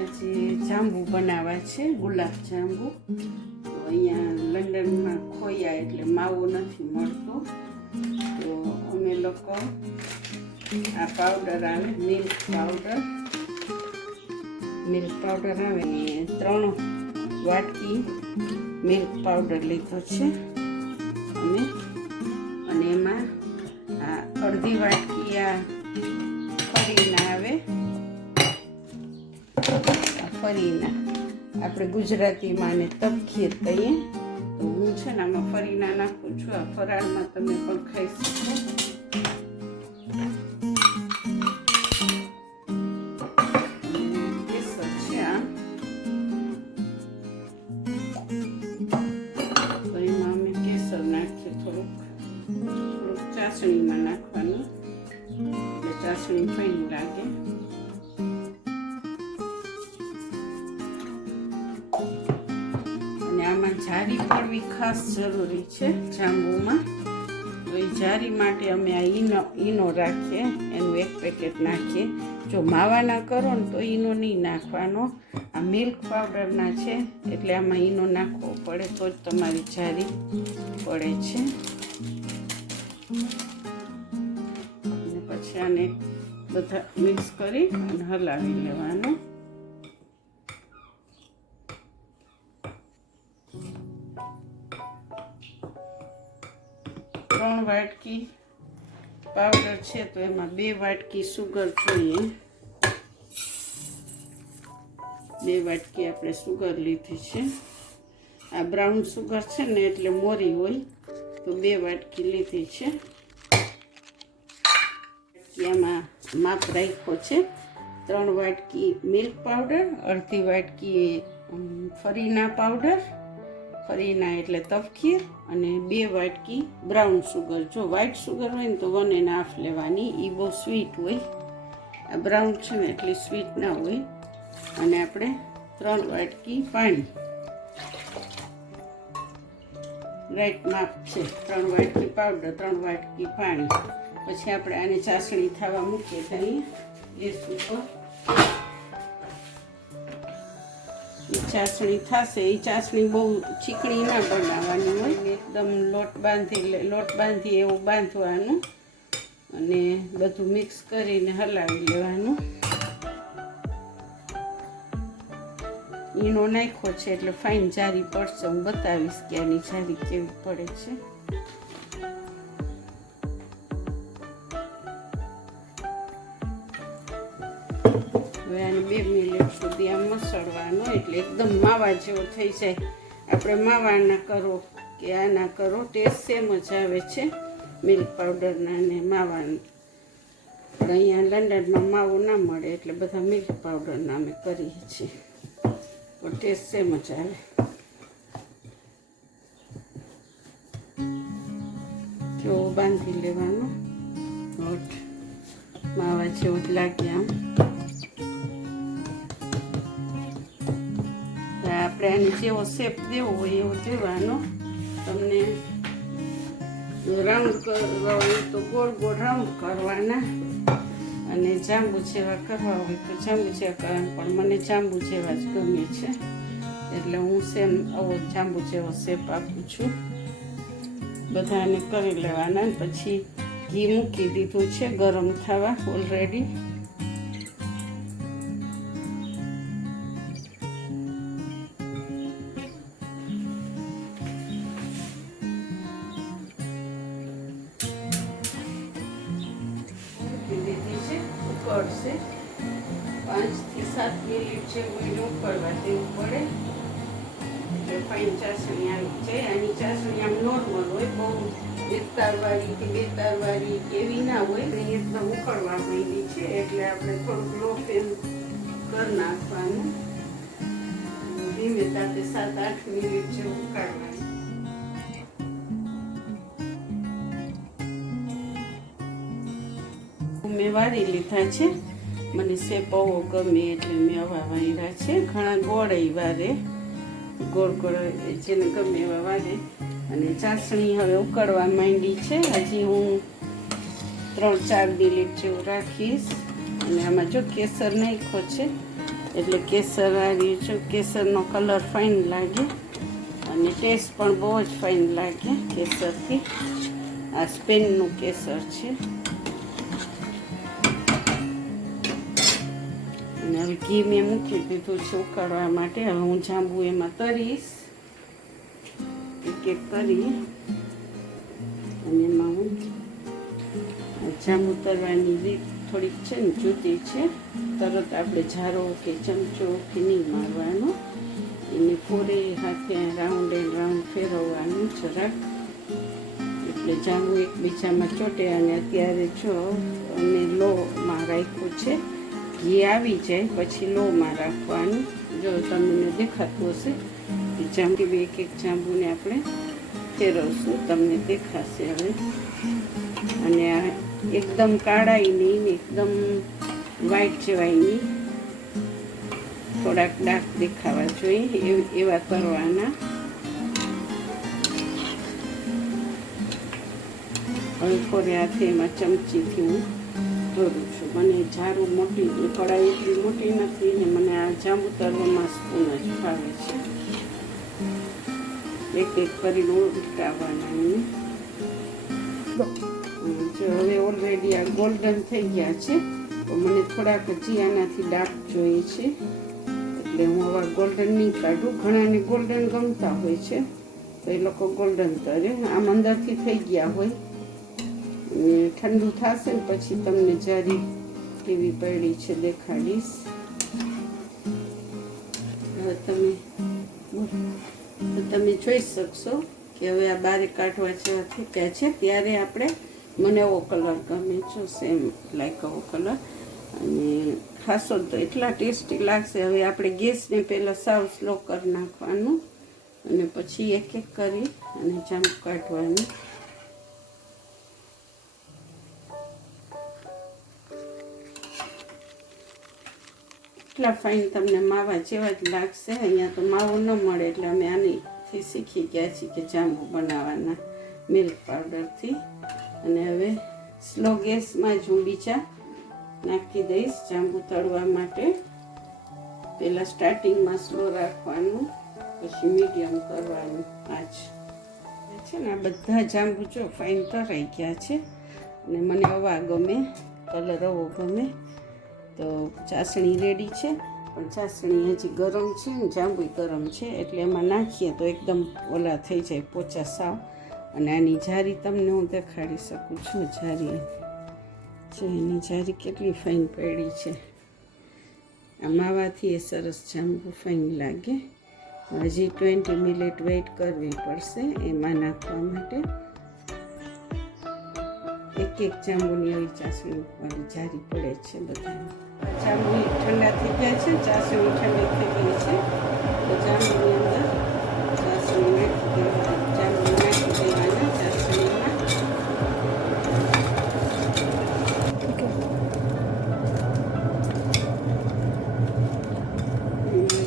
આજે જાંબુ બનાવવા છે, ગુલાબ જાંબુ. તો અહીંયા લંડનમાં ખોયા એટલે માવો નથી મળતો, તો અમે લોકો આ પાવડર આવે મિલ્ક પાવડર આવે ને 3 વાટકી મિલ્ક પાવડર લીધો છે અમે, અને એમાં આ અડધી વાટકી આ ફરીના આવે, ફરીના આપણે ગુજરાતીમાં ને તપખીર કહીએ. તો હું છે ને આમાં ફરીના નાખું છું. આ ફરાળમાં તમે પણ ખાઈ શકો. કેસર છે આ, તો એમાં અમે કેસર નાખીએ થોડુંક ચાસણીમાં નાખવાનું, એટલે ચાસણી ફાઈન લાગે. આમાં જારી પડવી ખાસ જરૂરી છે જાંબુમાં. તો એ જારી માટે અમે આ ઈનો રાખીએ, એનું 1 પેકેટ નાખીએ. જો માવાના કરો ને તો ઈનો નહીં નાખવાનો, આ મિલ્ક પાવડરના છે એટલે આમાં ઈનો નાખવો પડે, તો જ તમારી જારી પડે છે. અને પછી આને બધા મિક્સ કરી અને હલાવી લેવાનું. ત્રણ વાટકી પાવડર છે તો એમાં 2 વાટકી સુગર જોઈએ. 2 વાટકી આપણે સુગર લીધી છે. આ બ્રાઉન સુગર છે ને એટલે મોરી હોય, તો 2 વાટકી લીધી છે. આમાં માપ રાખ્યો છે 3 વાટકી મિલ્ક પાવડર, અડધી વાટકી ફરીના પાવડર, ફરીના એટલે તપખીર, અને 2 વાટકી બ્રાઉન સુગર. જો વ્હાઈટ સુગર હોય ને તો 1.5 લેવાની, એ બહુ સ્વીટ હોય. આ બ્રાઉન છે ને એટલી સ્વીટ ના હોય. અને આપણે 3 વાટકી પાણી, રાઈટ માપ છે. 3 વાટકી પાવડર, 3 વાટકી પાણી. પછી આપણે આને ચાસણી થવા મૂકીએ ત્યાં ગેસ ઉપર. ચાસણી થશે, એ ચાસણી બહુ ચીકણી ના બનાવવાની હોય, એકદમ લોટ બાંધી એવું બાંધવાનું, અને બધું મિક્સ કરીને હલાવી લેવાનું. ઈનો નાખ્યો છે એટલે ફાઇન જારી પડશે. હું બતાવીશ કે આની જારી કેવી પડે છે. હવે આને 2 મિનિટ સુધી આમ મસળવાનું, એટલે એકદમ માવા જેવો થઈ જાય. આપણે માવાના કરો કે આના કરો, ટેસ્ટ સેમ જ આવે છે મિલ્ક પાવડરના અને માવાના. પણ અહીંયા લંડનમાં માવો ના મળે એટલે બધા મિલ્ક પાવડરના અમે કરીએ છીએ, પણ ટેસ્ટ સેમ જ આવે. જો બાંધી લેવાનો લોટ, માવા જેવો જ લાગે આમ. આપણે આને જેવો શેપ દેવો હોય એવો દેવાનો. તમને રાઉન્ડ કરવા હોય તો ગોળ ગોળ રાઉન્ડ કરવાના, અને જાંબુ જેવા કરવા હોય તો જાંબુ જેવા કરવાના. પણ મને જાંબુ જેવા જ ગમે છે એટલે હું સેમ આવો જાંબુ જેવો શેપ આપું છું. બધાને કરી લેવાના. પછી ઘી મૂકી દીધું છે ગરમ થવા ઓલરેડી. ઉકળશે 5 થી 7 મિનિટ જેવું એને ઉકળવા દેવું પડે, એટલે ફાઇન ચાસણી આવી જાય. આની ચાસણી આમ નોર્મલ હોય, બહુ 1 તારવાળી કે 2 તારવાળી એવી ના હોય. એકદમ ઉકળવા માંડી છે એટલે આપણે થોડુંક લો ફ્લેમ કરી નાખવાનું. ધીમે તાપે 7-8 મિનિટ જેવું ઉકાળવાનું. મેં વાળી લીધા છે, મને શેપ આવો ગમે એટલે મેં આવા વાળ્યા છે. ઘણા ગોળ વારે, ગોળ જેને ગમે એવા વારે. અને ચાસણી હવે ઉકળવા માંડી છે. હજી હું 3-4 મિનિટ જેવું રાખીશ, અને આમાં જો કેસર નાખ્યો છે એટલે કેસર આ રહ્યું છે. કેસરનો કલર ફાઇન લાગે અને ટેસ્ટ પણ બહુ જ ફાઇન લાગે કેસરથી. આ સ્પેનનું કેસર છે. અને હવે ઘી મેં મૂકી દીધું છે ઉકાળવા માટે. હવે હું જાંબુ એમાં તરીશ, એક એક કરી અને એમાં હું જાંબુ તરવાની રીત થોડીક છે ને જુદી છે. તરત આપણે ઝારો કે ચમચો કે નહીં મારવાનો, એને કોરે હાથે રાઉન્ડ એન્ડ રાઉન્ડ ફેરવવાનું જરાક, એટલે જાંબુ એકબીજામાં ચોટે. અને અત્યારે જો અને લોમાં રાખ્યું છે, ઘી આવી જાય પછી લોમાં રાખવાનું. જો તમને દેખાતું હશે કે જાંબુ એક એક જાંબુને આપણે ફેરવશું, તમને દેખાશે હવે. અને આ એકદમ કાળાઈ નહીં ને એકદમ વ્હાઈટ જેવાય નહીં, થોડાક ડાર્ક દેખાવા જોઈએ એવા કરવાના. હવે કોરે હાથે એમાં ચમચીથી હું તરું છું. મને ઝારું મોટી કડાઈ એટલી મોટી નથી ને મને આ જાંબુ તરવામાં સ્પૂન જ ફાવે છે. એક એક કરીને ઉલટાવવાના એને. જો હવે ઓલરેડી આ ગોલ્ડન થઈ ગયા છે, તો મને થોડાક હજી આનાથી ડાર્ક જોઈએ છે, એટલે હું હવે ગોલ્ડન નહીં કાઢું. ઘણાને ગોલ્ડન ગમતા હોય છે તો એ લોકો ગોલ્ડન તરે. આમ અંદરથી થઈ ગયા હોય અને ઠંડુ થશે ને પછી તમને જારી કેવી પડી છે દેખાડીશ. હવે તમે જોઈ શકશો કે હવે આ બારે કાઢવા જેવા થઈ ગયા છે. ત્યારે આપણે મને એવો કલર ગમે છે, સેમ લાઈક એવો કલર. અને ખાસો તો એટલા ટેસ્ટી લાગશે. હવે આપણે ગેસને પહેલાં સાવ સ્લો કરી નાખવાનું અને પછી એક એક કરી અને જાંબુ કાઢવાનું. એટલા ફાઇન તમને માવા જેવા જ લાગશે. અહીંયા તો માવો ન મળે એટલે અમે આનીથી શીખી ગયા છીએ કે જાંબુ બનાવવાના મિલ્ક પાવડરથી. અને હવે સ્લો ગેસમાં જ હું બીજા નાખી દઈશ જાંબુ તળવા માટે. પહેલાં સ્ટાર્ટિંગમાં સ્લો રાખવાનું, પછી મીડિયમ કરવાનું. આજ છે ને આ બધા જાંબુ જો ફાઇન તરાઈ ગયા છે અને મને આવા ગમે, કલર આવો ગમે. તો ચાસણી રેડી છે, પણ ચાસણી હજી ગરમ છે ને જાંબુ ગરમ છે, એટલે એમાં નાખીએ તો એકદમ ઓલા થઈ જાય પોચા સાવ. અને આની જારી તમને હું દેખાડી શકું છું. જારી જો એની જારી કેટલી ફાઇન પડી છે. આ માવાથી એ સરસ જાંબુ ફાઇન લાગે. હજી 20 મિનિટ વેઇટ કરવી પડશે એમાં નાખવા માટે. એક એક જાંબુની આવી ચાસણી વાળી જારી પડે છે બધા. જાંબુ ઠંડા થઈ ગયા છે, ચાસણી ઠંડી થઈ ગઈ છે, તો જાંબુની અંદર ચાસણી નાખી દેવાના. જાંબુ નાખી દેવાના ચાસણીમાં.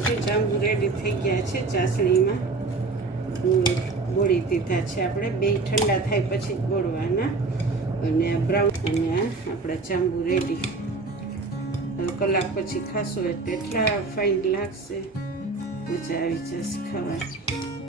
જે જાંબુ રેડી થઈ ગયા છે ચાસણીમાં બોળી દીધા છે આપણે. બે ઠંડા થાય પછી જ બોળવાના. અને આ બ્રાઉન અને આ આપણા જાંબુ રેડી. કલાક પછી ખાશો એટલે એટલા ફાઇન લાગશે, મજા આવી જશે ખાવા.